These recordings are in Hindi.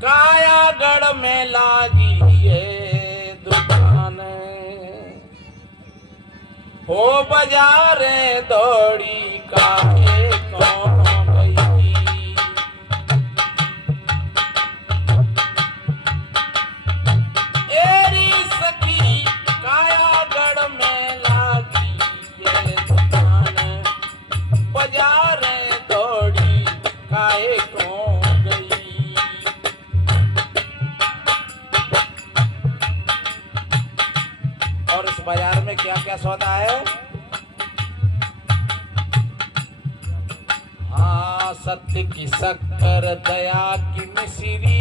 कायागढ़ में लागी ये दुकान, हो बाजारे दौड़ी काहे कौन गई। एरी सखी कायागढ़ में लागी ये दुकान, बाजारे दौड़ी काहे कौन गई। और इस बाजार में क्या क्या सौदा है? हाँ, सत्य की शक्कर, दया की मिश्री,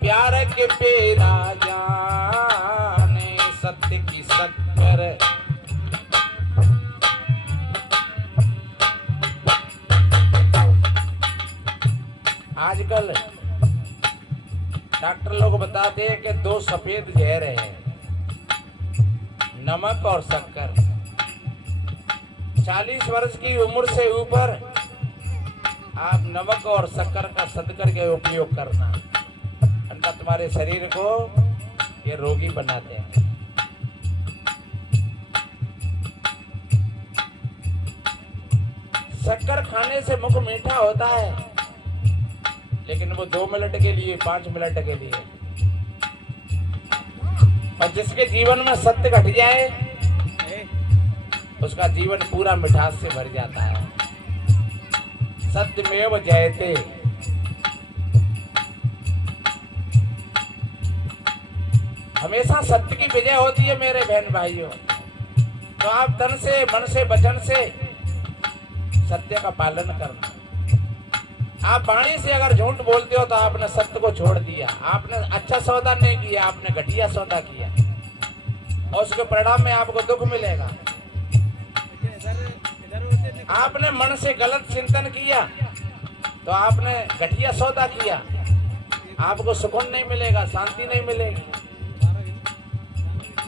प्यार के पेरा जाने। सत्य की शक्कर, आजकल डॉक्टर लोग बताते हैं कि दो सफेद जहर हैं, नमक और शक्कर। 40 वर्ष की उम्र से ऊपर आप नमक और शक्कर का सदकर के उपयोग करना, अन्यथा तुम्हारे शरीर को ये रोगी बनाते हैं। शक्कर खाने से मुख मीठा होता है, लेकिन वो 2 मिनट के लिए, 5 मिनट के लिए। और जिसके जीवन में सत्य घट जाए, उसका जीवन पूरा मिठास से भर जाता है। सत्यमेव जयते। हमेशा सत्य की विजय होती है मेरे बहन भाइयों। तो आप तन से, मन से, वचन से सत्य का पालन करना। आप वाणी से अगर झूठ बोलते हो तो आपने सत्य को छोड़ दिया, आपने अच्छा सौदा नहीं किया, आपने घटिया सौदा किया, और उसके परिणाम में आपको दुख मिलेगा। आपने मन से गलत चिंतन किया तो आपने घटिया सौदा किया, आपको सुकून नहीं मिलेगा, शांति नहीं मिलेगी।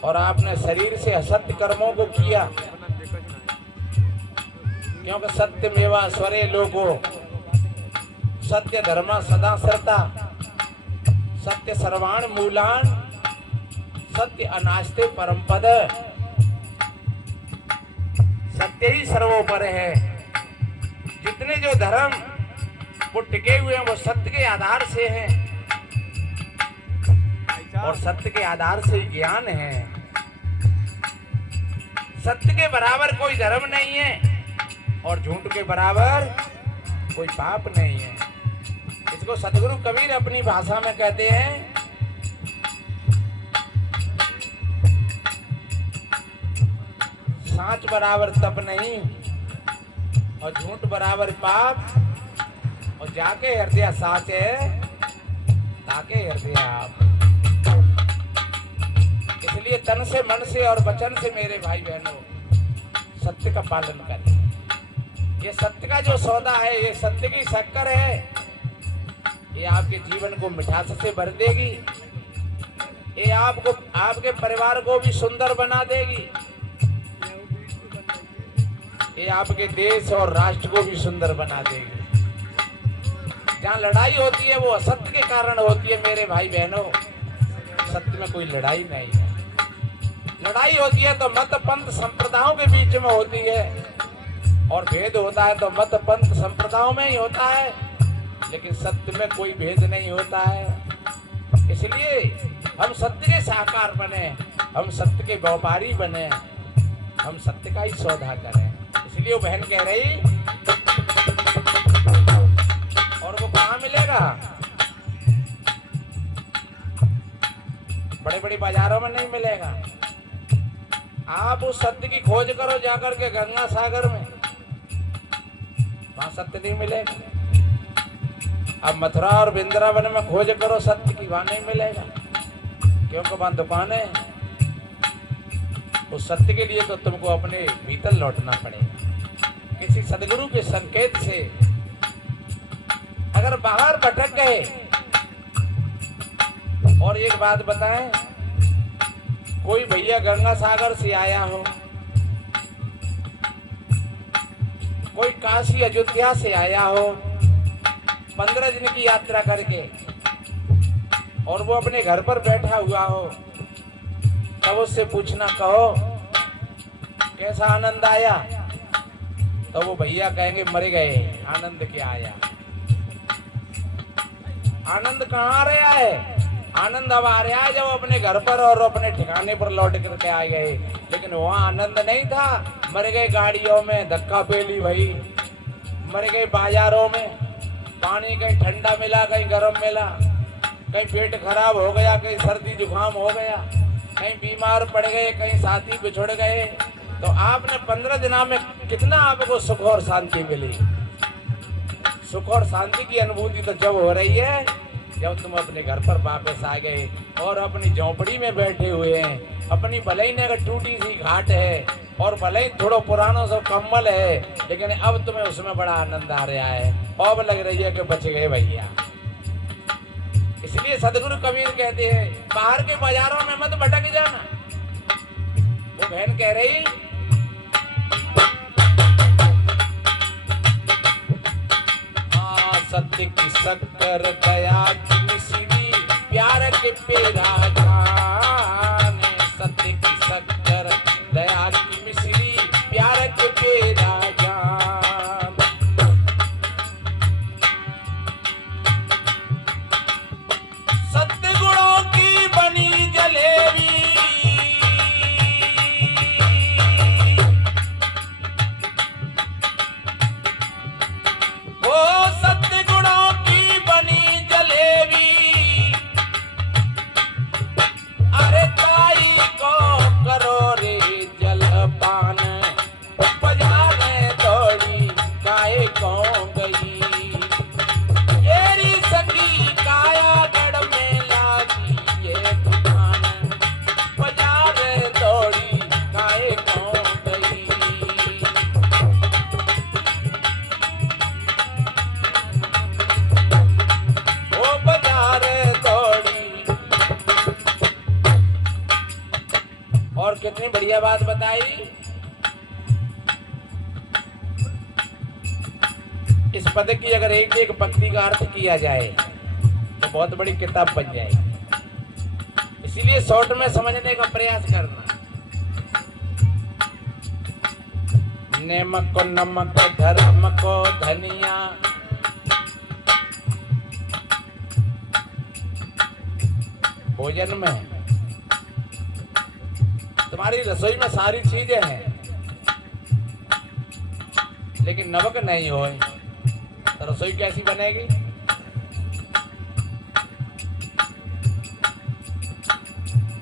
और आपने शरीर से असत्य कर्मों को किया, क्योंकि सत्यमेवा स्वरे लोगो, सत्य धर्मा सदा सरता, सत्य सर्वाण मूलान, सत्य अनास्ते परम पद। सत्य ही सर्वोपर है। जितने जो धर्म वो टिके हुए हैं वो सत्य के आधार से हैं, और सत्य के आधार से ज्ञान है। सत्य के बराबर कोई धर्म नहीं है, और झूठ के बराबर कोई पाप नहीं है। इसको सदगुरु कबीर अपनी भाषा में कहते हैं, सांच बराबर तप नहीं, और झूठ बराबर पाप, और जाके हृदय साचे ताके हृदय आप। इसलिए तन से, मन से और वचन से मेरे भाई बहनों सत्य का पालन करें। ये सत्य का जो सौदा है, ये सत्य की शक्कर है, ये आपके जीवन को मिठास से भर देगी। ये आपको, आपके परिवार को भी सुंदर बना देगी। ये आपके देश और राष्ट्र को भी सुंदर बना देगी। जहाँ लड़ाई होती है वो असत्य के कारण होती है मेरे भाई बहनों, सत्य में कोई लड़ाई नहीं है। लड़ाई होती है तो मत पंथ संप्रदायों के बीच में होती है, और भेद होता है तो मत पंथ संप्रदायों में ही होता है, लेकिन सत्य में कोई भेद नहीं होता है। इसलिए हम सत्य के साकार बने, हम सत्य के व्यापारी बने, हम सत्य का ही सौदा करें। इसलिए वो बहन कह रही, और वो कहाँ मिलेगा? बड़े बड़े बाजारों में नहीं मिलेगा। आप उस सत्य की खोज करो जाकर के गंगा सागर में, वहां सत्य नहीं मिलेगा। अब मथुरा और वृंदावन में खोज करो सत्य की, वहां नहीं मिलेगा, क्योंकि वहां दुकानें हैं। उस सत्य के लिए तो तुमको अपने भीतर लौटना पड़ेगा। किसी सदगुरु के संकेत से अगर बाहर भटक गए, और एक बात बताएं, कोई भैया गंगा सागर से आया हो, कोई काशी अयोध्या से आया हो, 15 दिन की यात्रा करके, और वो अपने घर पर बैठा हुआ हो, तब उससे पूछना, कहो कैसा आनंद आया, तो वो भैया कहेंगे मर गए, आनंद क्या आया। आनंद कहाँ आ रहा है? आनंद अब आ रहा है जब अपने घर पर और अपने ठिकाने पर लौट करके आ गए। लेकिन वहाँ आनंद नहीं था। मर गए गाड़ियों में, धक्का पेली भाई, मर गए बाजारों में, पानी कहीं ठंडा मिला कहीं गर्म मिला, कहीं पेट खराब हो गया, कहीं सर्दी जुकाम हो गया, कहीं बीमार पड़ गए, कहीं साथी बिछुड़ गए। तो आपने 15 दिनों में कितना आपको सुख और शांति मिली? सुख और शांति की अनुभूति तो जब हो रही है जब तुम अपने घर पर वापस आ गए और अपनी झोंपड़ी में बैठे हुए हैं। अपनी भले ही अगर टूटी सी घाट है और भले ही थोड़ा पुराना सा कम्बल है, लेकिन अब तुम्हें उसमें बड़ा आनंद आ रहा है। अब लग रही है कि बच गए भैया। इसलिए सदगुरु कबीर कहते हैं, बाहर के बाजारों में मत भटक जाना। वो बहन कह रही, सत्य की शक्कर दया की मिश्री प्यार के पेरा जाने। सत्य की शक्कर दया की मिश्री प्यार के पेरा जान। सत्य गुणों की बनी जलेबी, और कितनी बढ़िया बात बताई। इस पद की अगर एक एक पंक्ति का अर्थ किया जाए तो बहुत बड़ी किताब बन जाएगी। इसीलिए शॉर्ट में समझने का प्रयास करना। नेमक को नमक, धर्म को धनिया, भोजन में तुम्हारी रसोई में सारी चीजें हैं, लेकिन नमक नहीं हो तो रसोई कैसी बनेगी?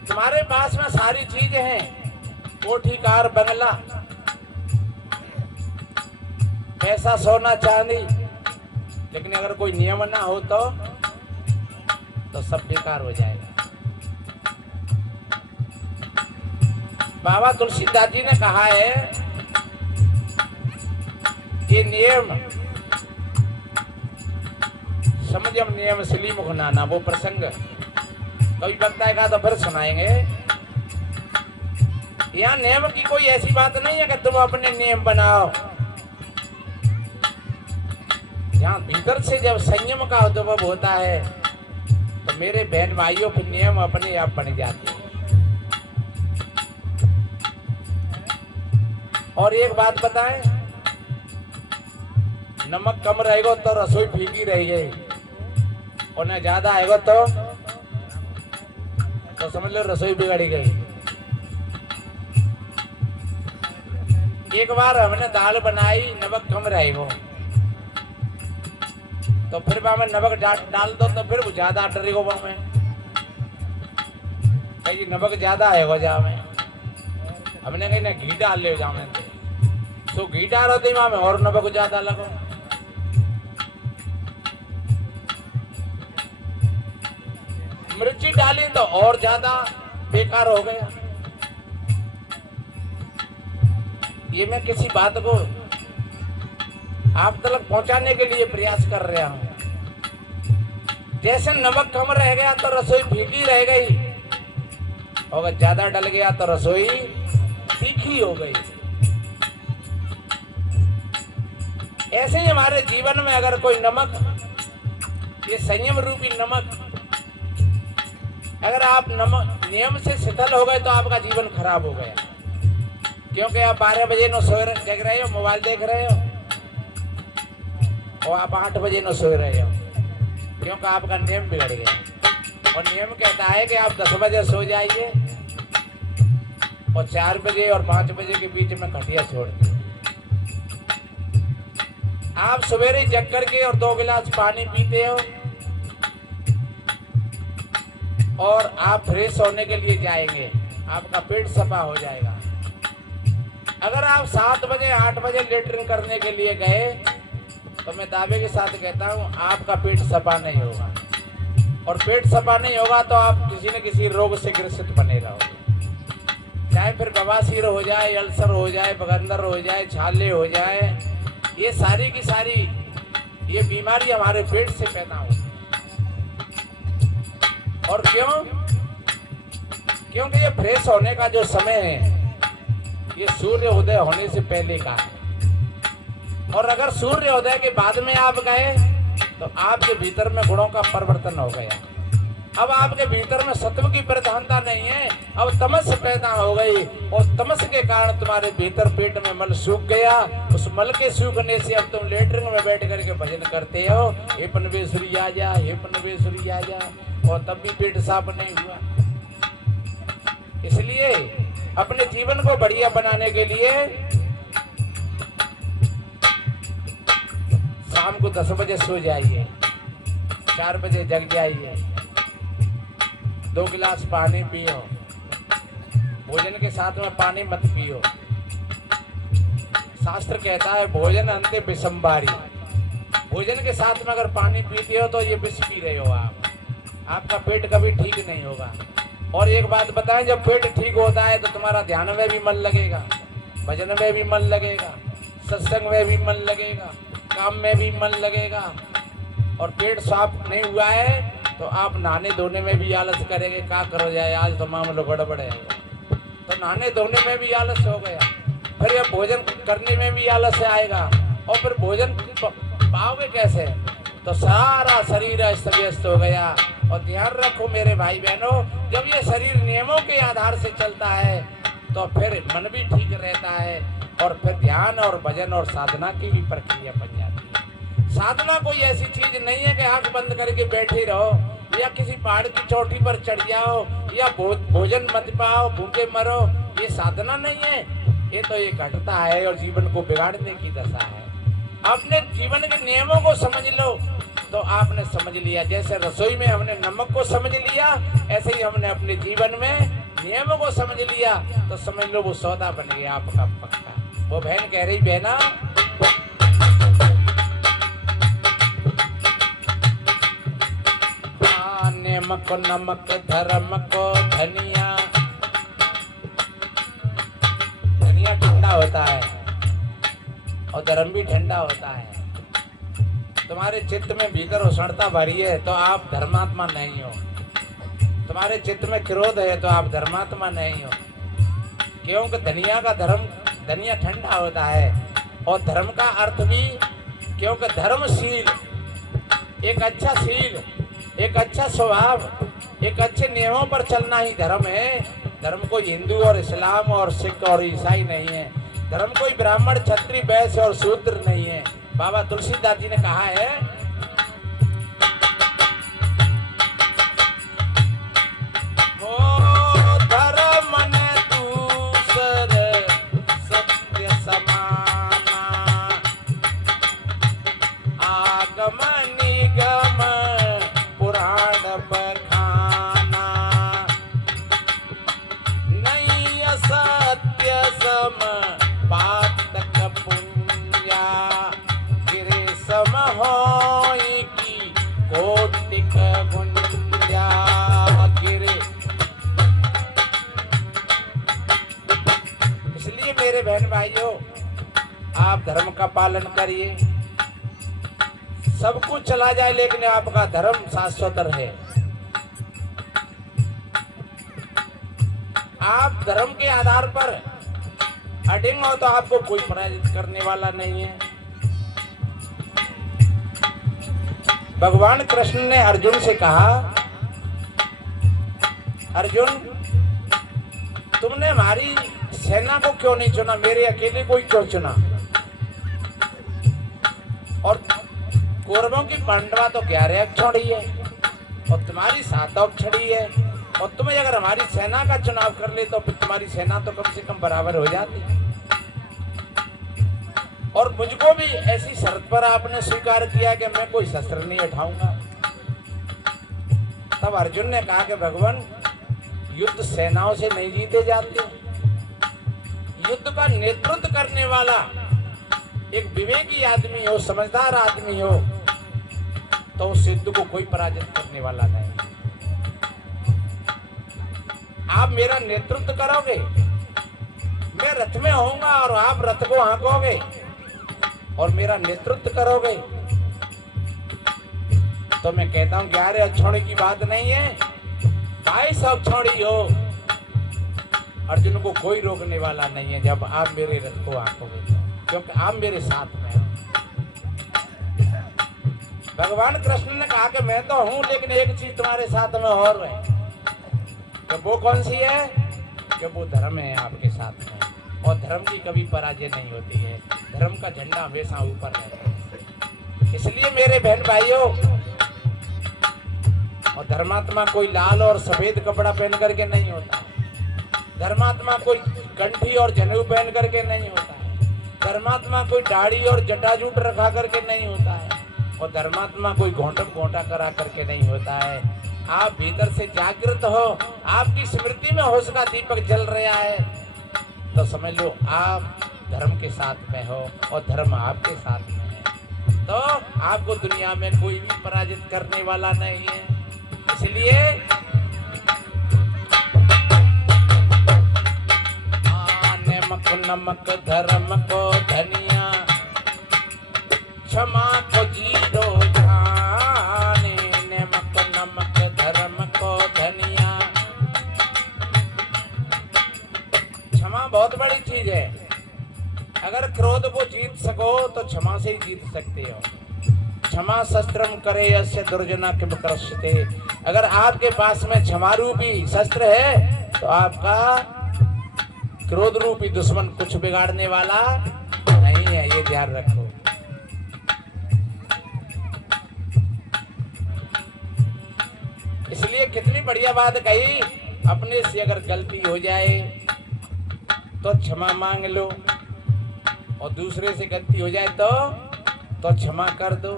तुम्हारे पास में सारी चीजें हैं, कोठी कार बंगला, पैसा सोना चांदी, लेकिन अगर कोई नियम ना हो तो सब बेकार हो जाएगा। बाबा तुलसीदास जी ने कहा है, ये नियम समझम नियम सिली मुख नाना, वो प्रसंग कभी बताएगा तो फिर सुनाएंगे। यहाँ नियम की कोई ऐसी बात नहीं है कि तुम अपने नियम बनाओ। यहाँ भीतर से जब संयम का उद्भव होता है तो मेरे बहन भाइयों के नियम अपने आप बन जाते हैं। और एक बात बताएं, नमक कम रहेगा तो रसोई फीकी रह गई, और न ज्यादा आएगा तो समझ लो रसोई बिगड़ गई। एक बार हमने दाल बनाई, नमक कम रहेगा, तो फिर मैं नमक डाल दो तो फिर ज्यादा डरेगा वो में कहीं नमक ज्यादा आएगा जा में। हमने कहीं ना घी डाल ले जामे तो घी डालो तो में और नमक ज्यादा लगो। मिर्ची डाली तो और ज्यादा बेकार हो गया। ये मैं किसी बात को आप तक पहुंचाने के लिए प्रयास कर रहा हूं। जैसे नमक कम रह गया तो रसोई फीकी रह गई, और ज्यादा डल गया तो रसोई तीखी हो गई। ऐसे ही हमारे जीवन में अगर कोई नमक, ये संयम रूपी नमक अगर आप नियम से शिथिल हो गए तो आपका जीवन खराब हो गया, क्योंकि आप 12 बजे न जग रहे हो, मोबाइल देख रहे हो, और आप 8 बजे न सो रहे हो, क्योंकि आपका नियम बिगड़ गया। और नियम कहता है कि आप 10 बजे सो जाइए और 4 बजे और 5 बजे के बीच में खटिया छोड़ दो। आप सवेरे जग करके और 2 गिलास पानी पीते हो और आप फ्रेश होने के लिए जाएंगे, आपका पेट सफा हो जाएगा। अगर आप 7 बजे 8 बजे लेटरिन करने के लिए गए तो मैं दावे के साथ कहता हूँ आपका पेट सफा नहीं होगा, और पेट सफा नहीं होगा तो आप किसी न किसी रोग से ग्रसित बने रहोगे, चाहे फिर बवासीर हो जाए, अल्सर हो जाए, बगंदर हो जाए, छाले हो जाए, ये सारी की सारी ये बीमारी हमारे पेट से पैदा हो। और क्यों? क्योंकि ये फ्रेश होने का जो समय है ये सूर्य उदय होने से पहले का है, और अगर सूर्य उदय के बाद में आप गए तो आपके भीतर में गुणों का परिवर्तन हो गया। अब आपके भीतर में सत्व की प्रधानता नहीं है, अब तमस पैदा हो गई, और तमस के कारण तुम्हारे भीतर पेट में मल सूख गया। उस मल के सूखने से अब तुम लेटरिन में बैठ करके भजन करते हो, हे पनवेश्वरी आ जा, हे पनवेश्वरी आ जा, और तब भी पेट साफ नहीं हुआ। इसलिए अपने जीवन को बढ़िया बनाने के लिए शाम को 10 बजे सो जाइए, 4 बजे जग जाइए, 2 गिलास पानी पियो, भोजन के साथ में पानी मत पियो। शास्त्र कहता है भोजन अंते विषमबारी, भोजन के साथ में अगर पानी पीते हो तो ये विष पी रहे हो आप, आपका पेट कभी ठीक नहीं होगा। और एक बात बताएं, जब पेट ठीक होता है तो तुम्हारा ध्यान में भी मन लगेगा, भजन में भी मन लगेगा, सत्संग में भी मन लगेगा, काम में भी मन लगेगा। और पेट साफ नहीं हुआ है तो आप नहाने धोने में भी आलस करेंगे, क्या करो जाए आज तो मामला गड़बड़ है, तो नहाने धोने में भी आलस हो गया, फिर ये भोजन करने में भी आलस आएगा, और फिर भोजन पाओगे कैसे? तो सारा शरीर अस्त व्यस्त हो गया। और ध्यान रखो मेरे भाई बहनों, जब ये शरीर नियमों के आधार से चलता है तो फिर मन भी ठीक रहता है, और फिर ध्यान और भजन और साधना की भी प्रक्रिया बन जाती है। साधना कोई ऐसी चीज नहीं है कि आंख बंद करके बैठे रहो, या किसी पहाड़ की चोटी पर चढ़ जाओ, या भोजन मत पाओ, भूखे मरो, ये साधना नहीं है। ये तो ये घटता है और जीवन को बिगाड़ने की दशा है। अपने जीवन के नियमों को समझ लो तो आपने समझ लिया। जैसे रसोई में हमने नमक को समझ लिया, ऐसे ही हमने अपने जीवन में नियमों को समझ लिया तो समझ लो वो सौदा बन गया आपका पक्का। वो बहन कह रही, बहना नियम को नमक, धर्म को धनिया, धनिया ठंडा होता है और धर्म भी ठंडा होता है। तुम्हारे चित्त में भीतर उष्णता भरी है तो आप धर्मात्मा नहीं हो, तुम्हारे चित्त में क्रोध है तो आप धर्मात्मा नहीं हो, क्योंकि धनिया का धर्म, धनिया ठंडा होता है। और धर्म का अर्थ भी, क्योंकि धर्मशील, एक अच्छा शील, एक अच्छा स्वभाव, एक अच्छे नियमों पर चलना ही धर्म है। धर्म कोई हिंदू और इस्लाम और सिख और ईसाई नहीं है, धर्म कोई ब्राह्मण, क्षत्रिय, वैश्य और शूद्र नहीं है। बाबा तुलसीदास जी ने कहा है, ओ धर्म ने दूसरे सत्य समाना, आगम निगम पुराण बखाना, नहीं असत्य सम पातक पुंजा, गिरे सम होई की कोटिक गुंजा, गिरे। इसलिए मेरे बहन भाइयों, आप धर्म का पालन करिए। सब कुछ चला जाए लेकिन आपका धर्म शाश्वत रहे। आप धर्म के आधार पर अडिंग हो तो आपको कोई पराजित करने वाला नहीं है। भगवान कृष्ण ने अर्जुन से कहा अर्जुन, तुमने हमारी सेना को क्यों नहीं चुना, मेरे अकेले को ही क्यों चुना? और कौरवों की पांडवा तो 11 अक्षौड़ी है और तुम्हारी 7 अक्षौड़ी है, और तुम्हें अगर हमारी सेना का चुनाव कर ले तो फिर तुम्हारी सेना तो कम से कम बराबर हो जाती। और मुझको भी ऐसी शर्त पर आपने स्वीकार किया कि मैं कोई शस्त्र नहीं उठाऊंगा। तब अर्जुन ने कहा कि भगवान, युद्ध सेनाओं से नहीं जीते जाते, युद्ध का नेतृत्व करने वाला एक विवेकी आदमी हो, समझदार आदमी हो, तो उस युद्ध को कोई पराजित करने वाला नहीं। आप मेरा नेतृत्व करोगे, मैं रथ में होऊंगा और आप रथ को हाँकोगे और मेरा नेतृत्व करोगे, तो मैं कहता हूं 11 अक्षौणी की बात नहीं है, 22 अक्षौणी हो, अर्जुन को कोई रोकने वाला नहीं है जब आप मेरे रथ को हाँकोगे, क्योंकि आप मेरे साथ में हो। भगवान कृष्ण ने कहा कि मैं तो हूं, लेकिन एक चीज तुम्हारे साथ में और है। तो वो कौन सी है? कि वो धर्म है आपके साथ में, और धर्म की कभी पराजय नहीं होती है, धर्म का झंडा हमेशा ऊपर रहता है। इसलिए मेरे बहन भाइयों, और धर्मात्मा कोई लाल और सफेद कपड़ा पहन करके नहीं होता, धर्मात्मा कोई कंठी और जनेऊ पहन करके नहीं होता है, धर्मात्मा कोई दाढ़ी और जटाजूट रखा करके नहीं होता है, और धर्मात्मा कोई घोंटा करा करके नहीं होता है। आप भीतर से जागृत हो, आपकी स्मृति में होश का दीपक जल रहा है, तो समझ लो आप धर्म के साथ में हो और धर्म आपके साथ में है, तो आपको दुनिया में कोई भी पराजित करने वाला नहीं है। इसलिए नमक नमक धर्म को धनिया, क्षमा को जीरो जाने, नमक नमक धर्म को धनिया। क्षमा बहुत बड़ी चीज है, अगर क्रोध को जीत सको तो क्षमा से ही जीत सकते हो। क्षमा शस्त्रम करे यस्य दुर्जना किम कृष्यते। अगर आपके पास में क्षमा रूपी शस्त्र है तो आपका क्रोध रूपी दुश्मन कुछ बिगाड़ने वाला नहीं है, ये ध्यान रखो। इसलिए कितनी बढ़िया बात कही, अपने से अगर गलती हो जाए तो क्षमा मांग लो, और दूसरे से गलती हो जाए तो क्षमा कर दो।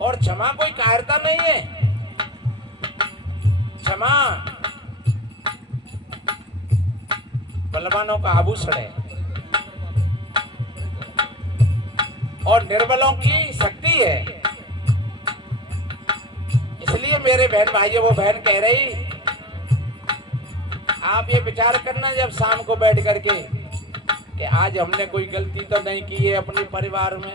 और क्षमा कोई कायरता नहीं है, क्षमा बलवानों का आभूषण है और निर्बलों की शक्ति है। इसलिए मेरे बहन भाइयों, वो बहन कह रही, आप ये विचार करना जब शाम को बैठ करके कि आज हमने कोई गलती तो नहीं की है अपने परिवार में,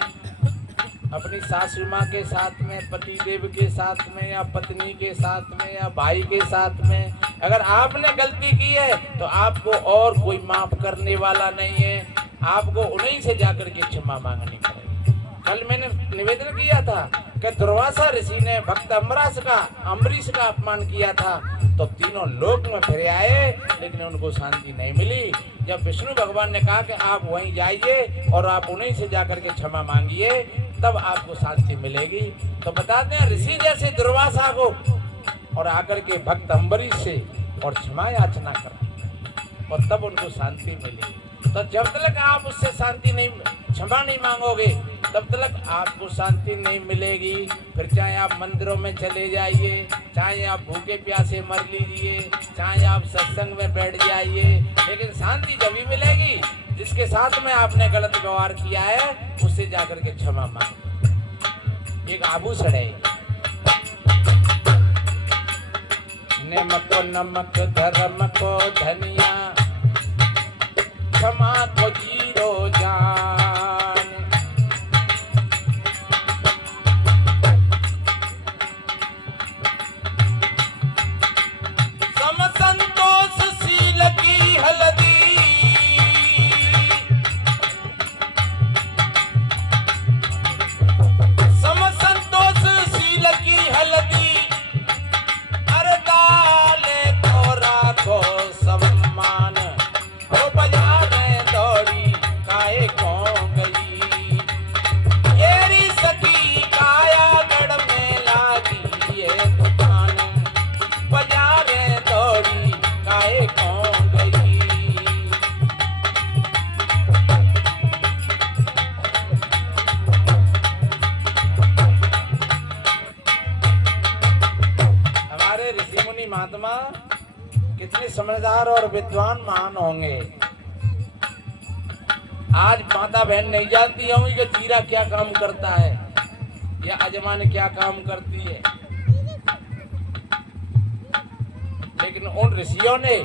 अपनी सासू माँ के साथ में, पति देव के साथ में, या पत्नी के साथ में, या भाई के साथ में। अगर आपने गलती की है तो आपको और कोई माफ करने वाला नहीं है, आपको उन्हीं से जाकर के क्षमा मांगनी पड़ेगी। कल मैंने निवेदन किया था कि दुर्वासा ऋषि ने भक्त अम्बरीश का अपमान किया था, तो तीनों लोक में फिर आए, लेकिन उनको शांति नहीं मिली। जब विष्णु भगवान ने कहा कि आप वहीं जाइए और आप उन्हीं से जाकर के क्षमा मांगिए, तब आपको शांति मिलेगी। तो बताते हैं, ऋषि जैसे दुर्वासा को और आकर के भक्त अम्बरीश से और क्षमा याचना करा, और तब उनको शांति मिलेगी। तो जब तक आप उससे शांति नहीं, क्षमा नहीं मांगोगे, तब तक आपको शांति नहीं मिलेगी। फिर चाहे आप मंदिरों में चले जाइए, चाहे आप भूखे प्यासे मर लीजिए, चाहे आप सत्संग में बैठ जाइए, लेकिन शांति जब भी मिलेगी जिसके साथ में आपने गलत व्यवहार किया है, उससे जाकर के क्षमा मांगो। एक आभूषण है। नमक नमक धर्म को धनिया, क्षमा को जीरो जान। सम संतोष शील की हल्दी, सम संतोष शील की हल्दी, अरे दान महात्मा कितने समझदार और विद्वान महान होंगे। आज माता बहन नहीं जानती होंगी कि जीरा क्या काम करता है या अजवाइन क्या काम करती है, लेकिन उन ऋषियों ने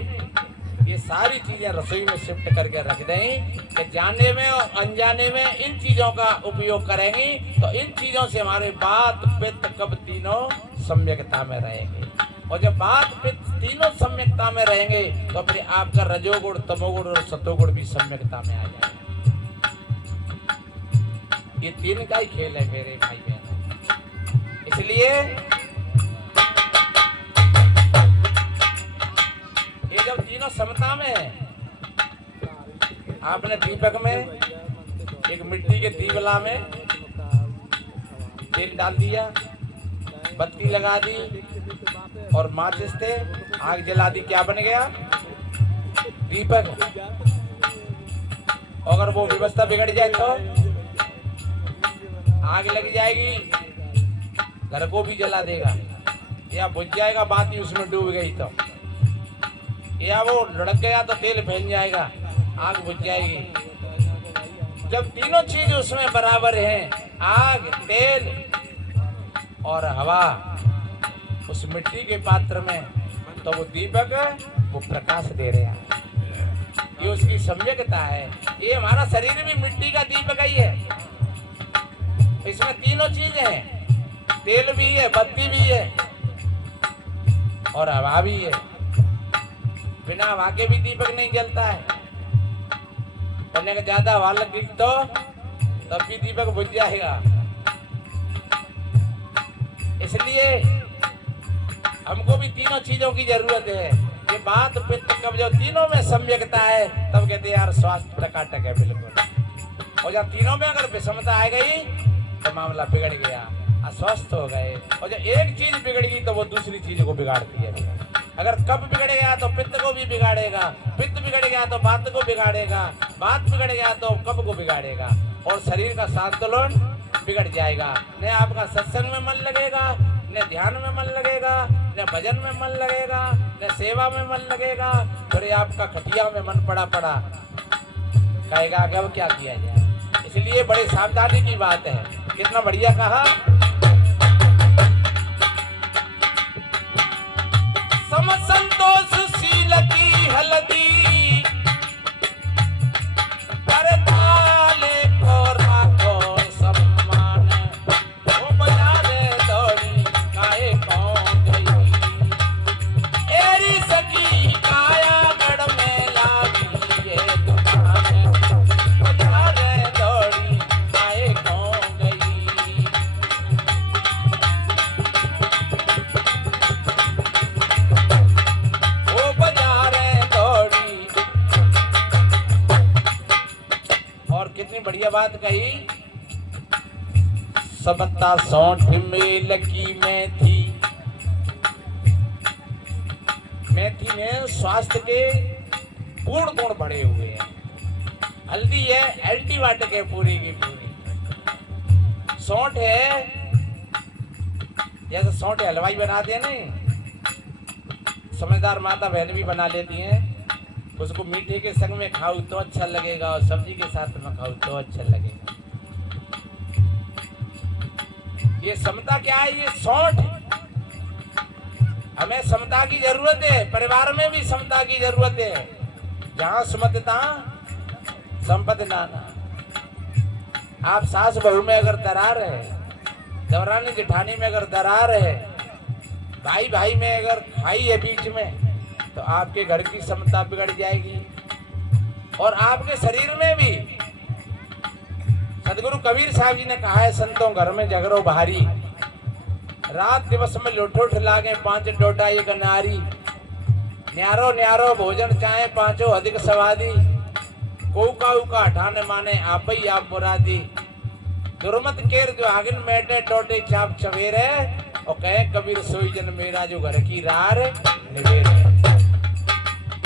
ये सारी चीजें रसोई में शिफ्ट करके रख दें कि जाने में और अनजाने में इन चीजों का उपयोग करेंगे तो इन चीजों से हमारे बात पित्त कब तीनों सम्यकता में रहेंगे। और जब बात पित्त तीनों सम्यकता में रहेंगे तो फिर आपका रजोगुण तमोगुण और सतोगुण भी सम्यकता में आ जाएगा। ये तीन का ही खेल है मेरे भाई बहनों। इसलिए ये जब तीनों समता में है, आपने दीपक में एक मिट्टी के दीवला में तेल डाल दिया, बत्ती लगा दी और माचिस से आग जला दी, क्या बन गया? दीपक। अगर वो व्यवस्था बिगड़ जाए तो आग लग जाएगी, घर को भी जला देगा, या बुझ जाएगा बात ही उसमें डूब गई तो, या वो लड़क गया तो तेल फैल जाएगा, आग बुझ जाएगी। जब तीनों चीज उसमें बराबर हैं, आग, तेल और हवा उस मिट्टी के पात्र में, तो वो दीपक वो प्रकाश दे रहे हैं। ये उसकी सम्यकता है। ये हमारा शरीर भी मिट्टी का दीपक ही है। इसमें तीनों चीजें हैं, तेल भी है, बत्ती भी है और हवा भी है। बिना हवा के भी दीपक नहीं जलता है। बनने का ज्यादा हवा लगी तो तब भी दीपक बुझ जाएगा। इसलिए हमको भी तीनों चीजों की जरूरत है। ये बात पित्त कब्ज जो तीनों में सम्यकता है, तब कहते हैं यार स्वास्थ्य टकाटक है बिल्कुल। और जब तीनों में अगर विषमता आ गई तो मामला बिगड़ गया, अस्वस्थ हो गए। और जब एक चीज बिगड़ गई तो वो दूसरी चीज को बिगाड़ती है। अगर कब बिगड़ गया तो पित्त को भी बिगाड़ेगा, पित्त बिगड़ गया तो बात को बिगाड़ेगा, बात बिगड़ गया तो कब को बिगाड़ेगा, और शरीर का संतुलन बिगड़ जाएगा। न आपका सत्संग में मन लगेगा, न ध्यान में मन लगेगा, न भजन में मन लगेगा, न सेवा में मन लगेगा। फिर आपका खटिया में मन पड़ा कहेगा कि अब क्या किया जाए। इसलिए बड़े सावधानी की बात है। कितना बढ़िया कहा। सम संतोष शील की हल्दी पर डाले को राखो सम्मान, वो बाजारे दौड़ी काहे पहुंच गई। एरी सखी काया गढ़ में लागी ये दुकान, बाजारे दौड़ी काहे पहुंच गई। कितनी बढ़िया बात कही। सबता सौंठ मेल की मेथी, मेथी में स्वास्थ्य के पूर्ण गुण बढ़े हुए हैं। हल्दी है एंटीबायोटिक है पूरी की पूरी। सौंठ है, जैसे सौंठ हलवाई बनाते हैं ना, समझदार माता बहन भी बना लेती हैं। उसको मीठे के संग में खाओ तो अच्छा लगेगा और सब्जी के साथ में खाओ तो अच्छा लगेगा। ये समता क्या है? ये सौंठ। हमें समता की जरूरत है, परिवार में भी समता की जरूरत है। जहां सुमतता संपत्ति नाना। आप सास बहू में अगर दरार है, देवरानी जेठानी में अगर दरार है, भाई भाई में अगर खाई है बीच में, तो आपके घर की समता बिगड़ जाएगी। और आपके शरीर में भी। सदगुरु कबीर साहब जी ने कहा है, संतों घर में झगड़ो भारी, रात दिवस में लुठो लागे 5 डोडा एक नारी। न्यारो न्यारो भोजन चाहे 5 अधिक स्वादी, कोका उका हठाने माने आप ही आप मुरादी। दुर्मत केर जो आगिन मेटे टोटे चाप चवेरे, और कहे कबीर सोई जन मेरा जो घर की रार निवेरे।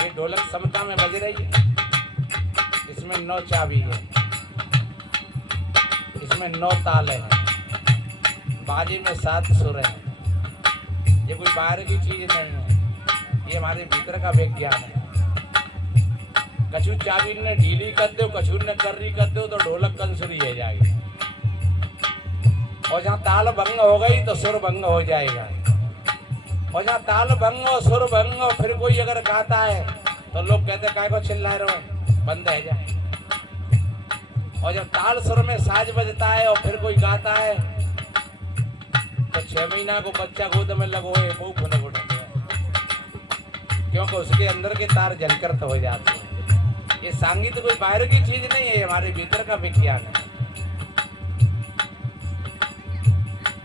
ये ढोलक समता में बज रही है। इसमें 9 चाबी है, इसमें 9 ताल है, बाजे में 7 सुर है। ये कोई बाहर की चीज नहीं है। ये हमारे भीतर का विज्ञान है। कछु चाबी ने ढीली कर दो, कछु ने कर्री कर दो तो ढोलक कंसुरी हो जाएगी। और जहाँ ताल भंग हो गई तो सुर भंग हो जाएगा। और जहाँ ताल भंग हो, सुर भंग हो, फिर कोई अगर गाता है तो लोग कहते काय को चिल्ला रहे हो, बंद है जा। और जब ताल सुर में साज बजता है और फिर कोई गाता है तो 6 महीना को बच्चा गोद में लगो है वो फुनक उठते हैं, क्योंकि उसके अंदर के तार जलकर तो हो जाते हैं। ये संगीत कोई बाहर की चीज नहीं है, हमारे भीतर का विज्ञान है।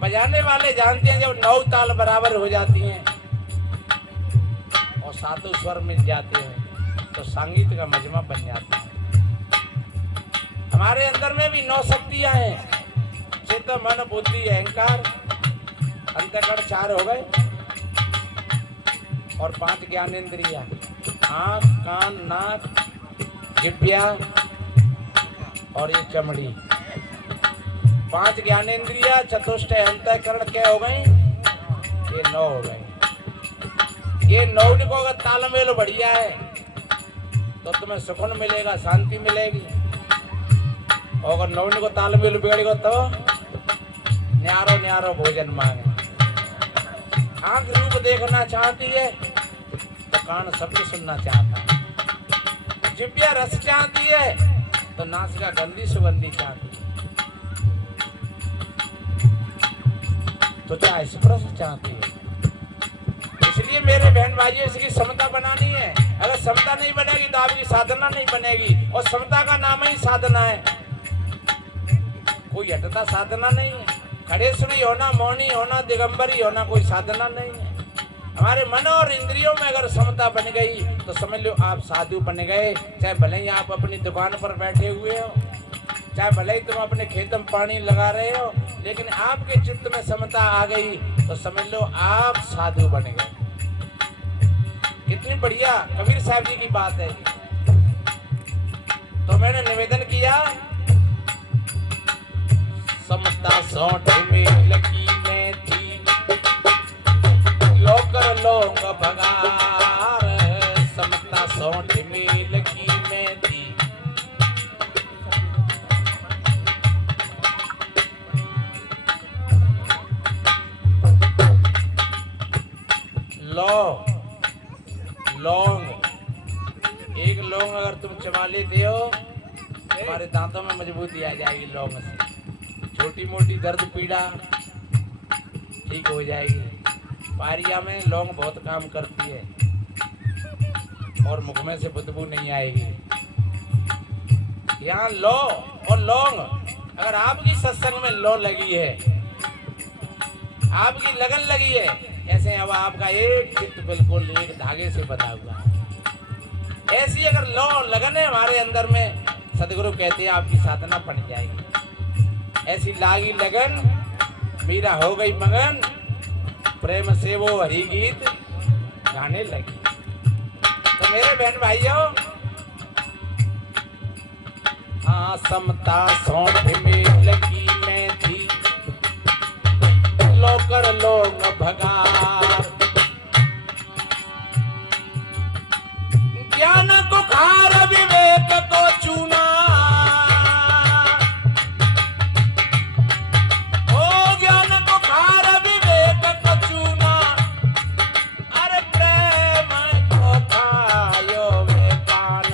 बजाने वाले जानते हैं जब 9 ताल बराबर हो जाती हैं और 7 स्वर मिल जाते हैं तो संगीत का मजमा बन जाता है। हमारे अंदर में भी 9 शक्तियां हैं, चित्त मन बुद्धि अहंकार, अंतःकरण 4 हो गए और 5 ज्ञानेंद्रिया, आंख कान नाक जिह्वा और ये चमड़ी। 5 ज्ञानेंद्रिया, चतुष्ट अंतःकरण क्या हो गए, ये 9 हो गए। ये 9 को अगर तालमेल बढ़िया है तो तुम्हें सुकून मिलेगा, शांति मिलेगी। और अगर 9 को तालमेल बिगड़ेगा तो न्यारो न्यारो भोजन मांगे। आंख रूप देखना चाहती है तो कान शब्द सुनना चाहता है। जिह्वा रस चाहती है तो नासिका गंदी सुगंधी चाहती है। तो क्या स्पर्श चाहती है। इसलिए मेरे बहन भाइयों इसकी समता बनानी है। अगर समता नहीं बनेगी तो आपकी साधना नहीं बनेगी। और समता का नाम ही साधना है, कोई हटता साधना नहीं है। खड़ेश्वरी होना, मौनी होना, दिगंबरी होना कोई साधना नहीं है। हमारे मन और इंद्रियों में अगर समता बन गई तो समझ लो आप साधु बन गए। चाहे भले ही आप अपनी दुकान पर बैठे हुए हो, चाहे भले ही तुम अपने खेत में पानी लगा रहे हो, लेकिन आपके चित्त में समता आ गई तो समझ लो आप साधु बन गए। कितनी बढ़िया कबीर साहब जी की बात है। तो मैंने निवेदन किया, समता सौंठ में लगी में थी, लोकर लोग भगार। समता सौंठ में लगी में थी, लौंग, एक लौंग अगर तुम चबा लेते हो तुम्हारे दांतों में मजबूती आ जाएगी। लौंग से छोटी मोटी दर्द पीड़ा ठीक हो जाएगी। पारिया में लौंग बहुत काम करती है और मुख में से बदबू नहीं आएगी। यहाँ लौ और लौंग, अगर आपकी सत्संग में लौ लगी है, आपकी लगन लगी है, ऐसे अब आपका एक चित्त बिल्कुल एक धागे से बंधा हुआ है। ऐसी अगर लौ लगन है हमारे अंदर में, सदगुरु कहते हैं आपकी साधना बन जाएगी। ऐसी लागी लगन, मीरा हो गई मगन, प्रेम से वो हरि गीत गाने लगी। तो मेरे बहन भाइयों, हाँ समता सौंठ में लगी मैं थी, लोकर लोग भगार। ज्ञान को खार विवेक को चूना, ओ ज्ञान को खार विवेक को चूना। अरे प्रेम को खायो वे पान,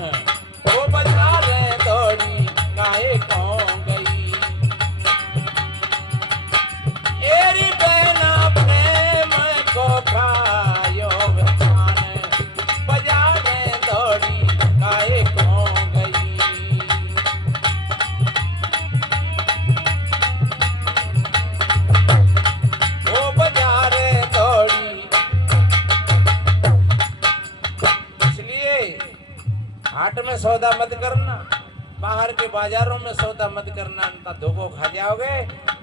वो बाजारे दौड़ी काहे कौन गई। एरी बहना प्रेम को खायो वे पान, बाजारे दौड़ी काहे कौन गई। वो बाजारे दौड़ी। इसलिए हाट में सौदा मत करना, बाहर के बाजारों में सौदा मत करना, इतना धोखो खा जाओगे।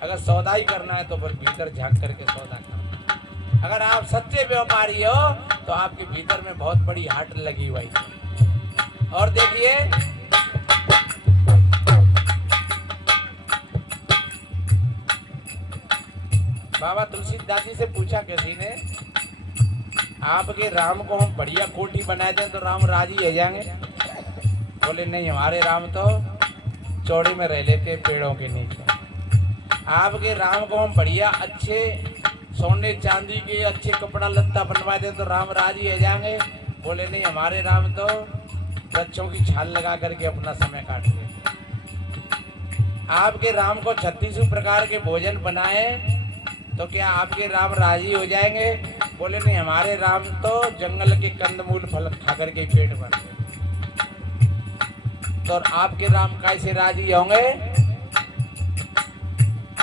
अगर सौदा ही करना है तो फिर भीतर झांक करके सौदा करना। अगर आप सच्चे व्यापारी हो तो आपके भीतर में बहुत बड़ी हाट लगी हुई है। और देखिए बाबा तुलसीदास जी से पूछा किसी ने, आपके राम को हम बढ़िया कोठी बनाए दें तो राम राजी हो जाएंगे? बोले नहीं, हमारे राम तो चौड़े में रह लेते पेड़ों के नीचे। आपके राम को हम बढ़िया अच्छे सोने चांदी के अच्छे कपड़ा लत्ता बनवा दें तो राम राजी हो जाएंगे? बोले नहीं, हमारे राम तो बच्चों की छाल लगा करके अपना समय काटते। आपके राम को 36 प्रकार के भोजन बनाए तो क्या आपके राम राजी हो जाएंगे? बोले नहीं, हमारे राम तो जंगल के कंदमूल फल खा करके पेट भरते। तो आपके राम कैसे राजी होंगे?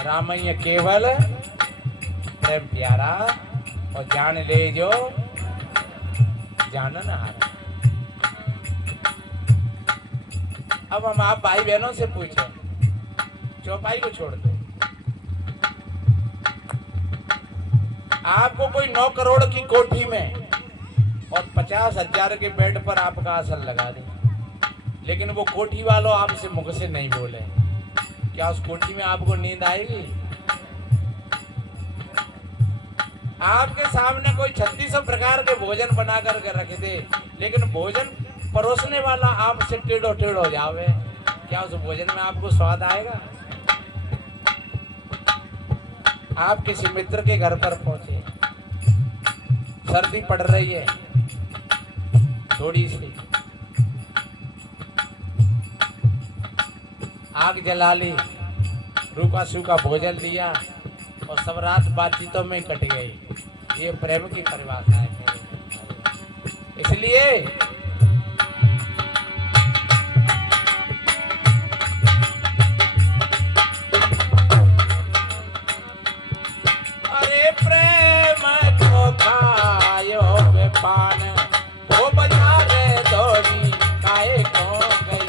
रामैया केवल प्रेम प्यारा और जान ले जो जानन हारा। अब हम आप भाई बहनों से पूछे, चौपाई को छोड़ दो, आपको कोई 9 करोड़ की कोठी में और 50,000 के बेड पर आपका आसन लगा दे, लेकिन वो कोठी वालों आपसे मुख से नहीं बोले, क्या उस कोठी में आपको नींद आएगी? आपके सामने कोई 3600 प्रकार के भोजन बना करके रख दे, लेकिन भोजन परोसने वाला आपसे टेढ़ो टेढ़ हो जावे, क्या उस भोजन में आपको स्वाद आएगा? आप किसी मित्र के घर पर पहुंचे, सर्दी पड़ रही है थोड़ी सी, आग जला ली, रूखा सूखा भोजन दिया और सब रात बातचीतों में कट गई। ये प्रेम की परिभाषा है मेरे। इसलिए अरे प्रेम को खायो वे पान, वो बाजारे दौड़ी काहे को गई,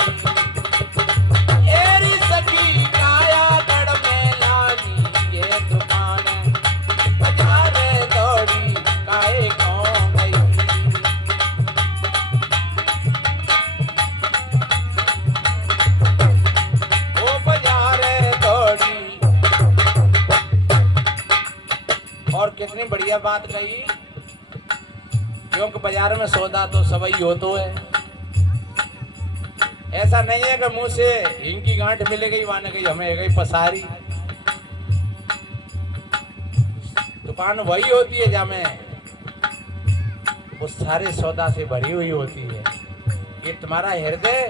एरी सखी काया गढ़ में लागी ये दुकान, बाजारे दौड़ी काहे को गई। वो बाजारे दौड़ी। और कितनी बढ़िया बात कही, क्योंकि बाजार में सौदा तो सबई हो तो है। ऐसा नहीं है कि मुंह से हिंग की गांठ मिल गई माने गई हमें गई पसारी। दुकान वही होती है जहाँ में वो सारे सौदा से भरी हुई होती है। ये तुम्हारा हृदय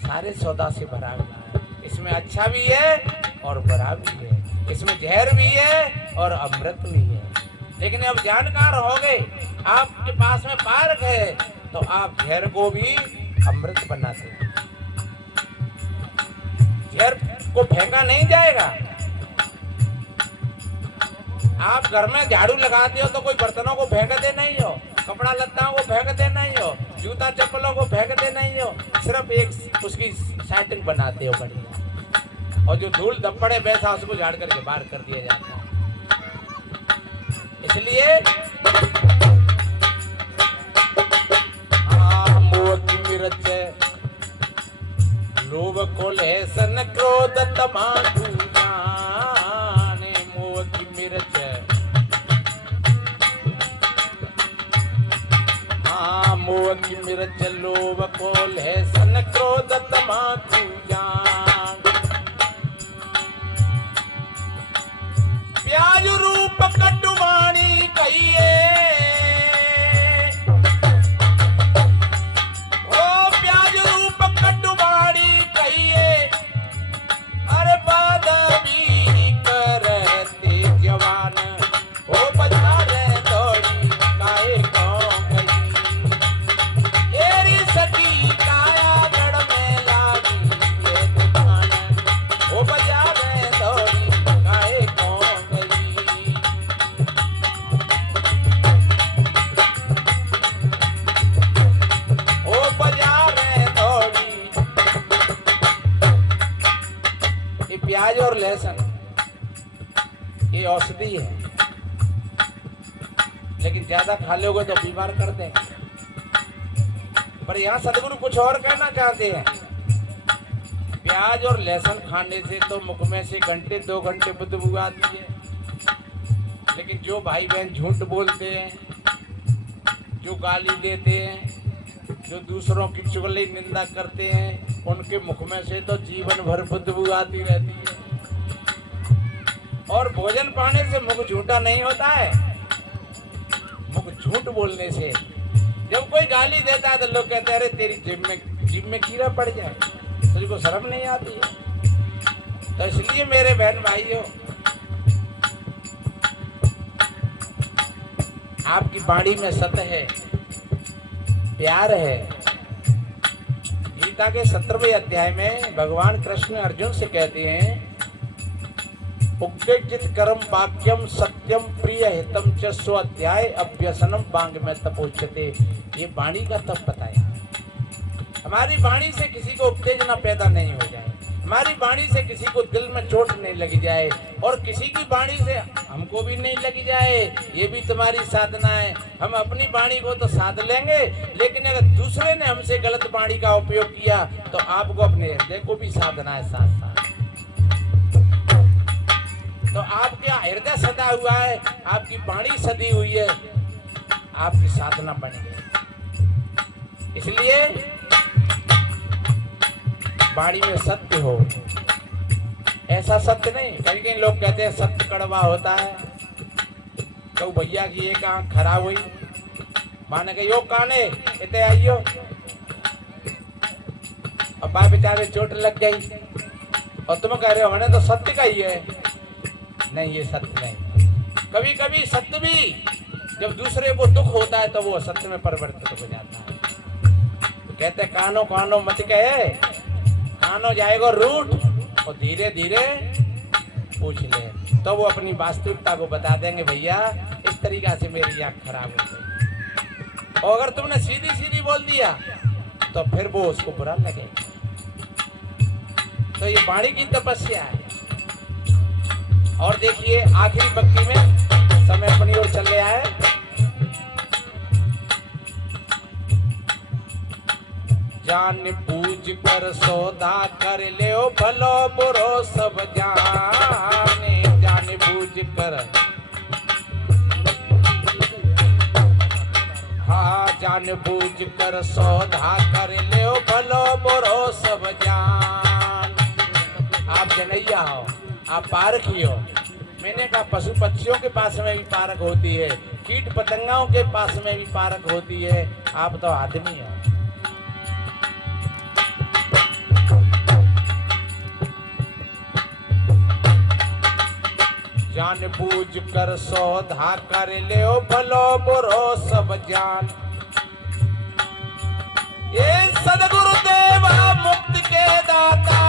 सारे सौदा से भरा हुआ है, इसमें अच्छा भी है और बुरा भी है, इसमें जहर भी है और अमृत भी है। लेकिन अब जानकार हो गए, आपके पास में पार्क है तो आप जहर को भी अमृत बनाते हैं। जहर को फेंका नहीं जाएगा। आप घर में झाड़ू लगाते हो तो कोई बर्तनों को फेंकते नहीं हो, कपड़ा लत्ताओं को फेंकते नहीं हो, जूता चप्पलों को फेंकते नहीं हो, सिर्फ एक उसकी सेटिंग बनाते हो बढ़िया, और जो धूल धप्पड़े बैठा उसको झाड़ करके बाहर कर दिया जाता है। इसलिए लोभ कोले सन क्रोध तमाकू जाने, मोह की मिर्च मोह की मिर्च, लोभ कोले सन क्रोध तमाकू जान, प्याज रूप कटुवाणी कहिए, ओ प्याज रूप कटुवाणी कहिए, अरे बादवी करते जवान, ओ बाजारे दौड़ी काहे को गई, एरी सखी काया गढ़ में लागी ये दुकान, ओ बाजारे दौड़ी काहे को गई। ओ बाजारे दौड़ी। ये प्याज और लहसुन ये औषधि है, लेकिन ज्यादा खा लोगे तो बीमार कर देंगे। पर यहाँ सदगुरु कुछ और कहना चाहते हैं, प्याज और लहसुन खाने से तो मुख में से घंटे 2 घंटे बदबू आती है, लेकिन जो भाई बहन झूठ बोलते हैं जो गाली देते हैं, जो दूसरों की चुगली निंदा करते हैं, उनके मुख में से तो जीवन भर बदबू आती रहती है। और भोजन पाने से मुख झूठा नहीं होता है, मुख झूठ बोलने से। जब कोई गाली देता है तो लोग कहते हैं अरे तेरी जीभ में कीड़ा पड़ जाए, तुझको शर्म नहीं आती है। तो इसलिए मेरे बहन भाइयों, आपकी वाणी में सत्य है, प्यार है। गीता के 17वें अध्याय में भगवान कृष्ण अर्जुन से कहते हैं, उक्तिजित कर्म वाक्यम सत्यम प्रिय हितम च स्वाध्याय अभ्यसनम वांग में तपोच्यते। ये वाणी का तप बताया। हमारी वाणी से किसी को उत्तेजना पैदा नहीं हो जाए, हमारी वाणी से किसी को दिल में चोट नहीं लगी जाए, और किसी की वाणी से हमको भी नहीं लगी जाए, ये भी तुम्हारी साधना है। हम अपनी वाणी को तो साध लेंगे, लेकिन अगर दूसरे ने हमसे गलत वाणी का उपयोग किया तो आपको अपने हृदय को भी साधना है साथ साथ। तो आपका हृदय सदा हुआ है, आपकी वाणी सदी हुई है, आपकी साधना बन गई। इसलिए वाणी में सत्य हो, ऐसा सत्य नहीं। कहीं कहीं लोग कहते हैं सत्य कड़वा होता है। तो भैया की एक आंख खराब हुई, माने के यो काने इतने आइयो, अब बा बेचारे चोट लग गई, और तुम कह रहे हो मैंने तो सत्य का ही है। नहीं, ये सत्य नहीं। कभी कभी सत्य भी जब दूसरे को दुख होता है तो वो सत्य में परिवर्तित हो जाता है। तो कहते कानो कानो मत कहे, कानो जाएगा रूठ, और धीरे धीरे पूछ ले तो वो अपनी वास्तविकता को बता देंगे, भैया इस तरीका से मेरी आँख खराब हो गई। और अगर तुमने सीधी सीधी बोल दिया तो फिर वो उसको बुरा लगेगा। तो ये वाणी की तपस्या है। और देखिए आखिरी पंक्ति में समय अपनी ओर चल गया है। जान बूझ कर सौदा कर ले भलो बुरो सब जाने, जान बूझ कर, हाँ जान बूझ कर सौदा कर ले भलो बुरो सब जान। आप जनैया हो, आप पारखी हो। मैंने कहा पशु पक्षियों के पास में भी पारख होती है, कीट पतंगाओं के पास में भी पारख होती है, आप तो आदमी हो। जान बूझ कर सौदा कर ले भलो बुरो सब जान। ये सदगुरुदेव मुक्ति के दाता,